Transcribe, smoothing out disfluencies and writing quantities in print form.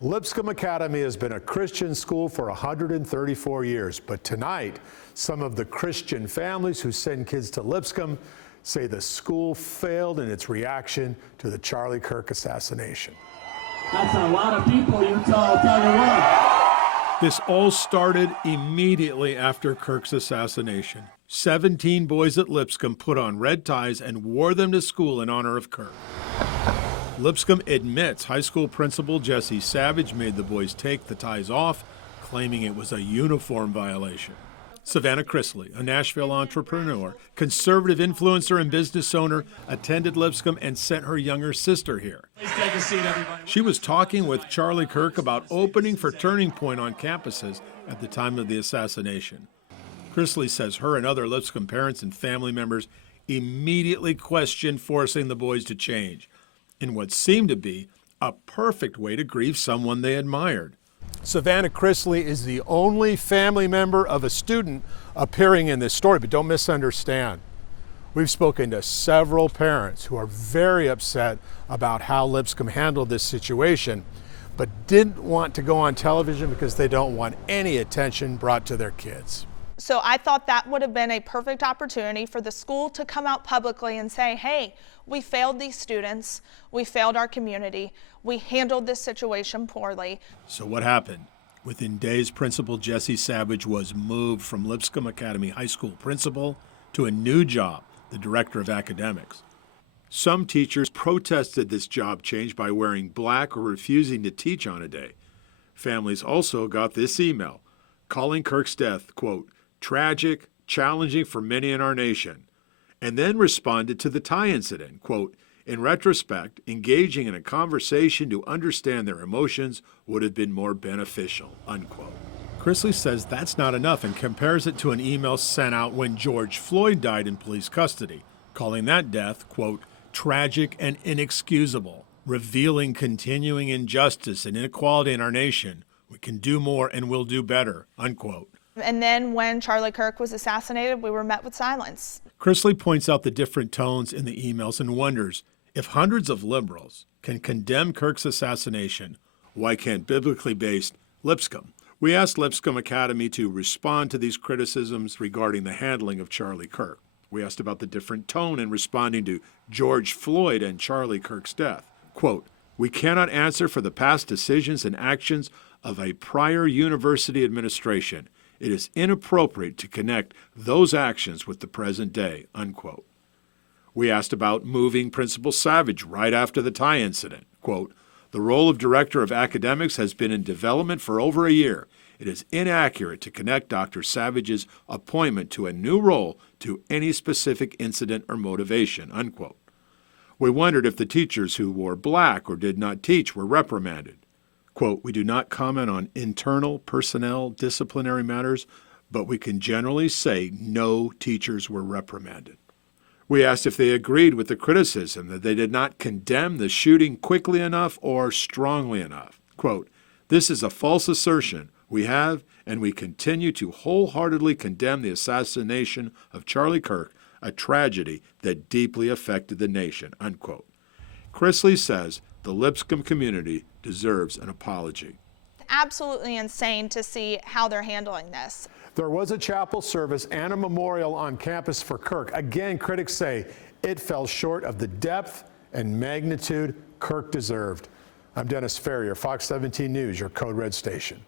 Lipscomb Academy has been a Christian school for 134 years, but tonight, some of the Christian families who send kids to Lipscomb say the school failed in its reaction to the Charlie Kirk assassination. That's a lot of people, you tell you what. This all started immediately after Kirk's assassination. 17 boys at Lipscomb put on red ties and wore them to school in honor of Kirk. Lipscomb admits high school principal Jesse Savage made the boys take the ties off, claiming it was a uniform violation. Savannah Chrisley, a Nashville entrepreneur, conservative influencer and business owner, attended Lipscomb and sent her younger sister here. Please take a seat, everybody. She was talking with Charlie Kirk about opening for Turning Point on campuses at the time of the assassination. Chrisley says her and other Lipscomb parents and family members immediately questioned forcing the boys to change, in what seemed to be a perfect way to grieve someone they admired. Savannah Chrisley is the only family member of a student appearing in this story, but don't misunderstand. We've spoken to several parents who are very upset about how Lipscomb handled this situation, but didn't want to go on television because they don't want any attention brought to their kids. So I thought that would have been a perfect opportunity for the school to come out publicly and say, hey, we failed these students, we failed our community, we handled this situation poorly. So what happened? Within days, Principal Jesse Savage was moved from Lipscomb Academy High School principal to a new job, the director of academics. Some teachers protested this job change by wearing black or refusing to teach on a day. Families also got this email, calling Kirk's death, quote, tragic, challenging for many in our nation, and then responded to the tie incident, quote, in retrospect, engaging in a conversation to understand their emotions would have been more beneficial, unquote. Chrisley says that's not enough and compares it to an email sent out when George Floyd died in police custody, calling that death, quote, tragic and inexcusable, revealing continuing injustice and inequality in our nation. We can do more and will do better, unquote. And then when Charlie Kirk was assassinated, we were met with silence. Chrisley points out the different tones in the emails and wonders, if hundreds of liberals can condemn Kirk's assassination, why can't biblically based Lipscomb? We asked Lipscomb Academy to respond to these criticisms regarding the handling of Charlie Kirk. We asked about the different tone in responding to George Floyd and Charlie Kirk's death. Quote, we cannot answer for the past decisions and actions of a prior university administration. It is inappropriate to connect those actions with the present day, unquote. We asked about moving Principal Savage right after the tie incident. Quote, the role of Director of Academics has been in development for over a year. It is inaccurate to connect Dr. Savage's appointment to a new role to any specific incident or motivation, unquote. We wondered if the teachers who wore black or did not teach were reprimanded. Quote, we do not comment on internal personnel disciplinary matters, but we can generally say no teachers were reprimanded. We asked if they agreed with the criticism that they did not condemn the shooting quickly enough or strongly enough. Quote, this is a false assertion. We have and we continue to wholeheartedly condemn the assassination of Charlie Kirk, a tragedy that deeply affected the nation, unquote. Chrisley says the Lipscomb community deserves an apology. Absolutely insane to see how they're handling this. There was a chapel service and a memorial on campus for Kirk. Again, critics say it fell short of the depth and magnitude Kirk deserved. I'm Dennis Ferrier, Fox 17 News, your Code Red station.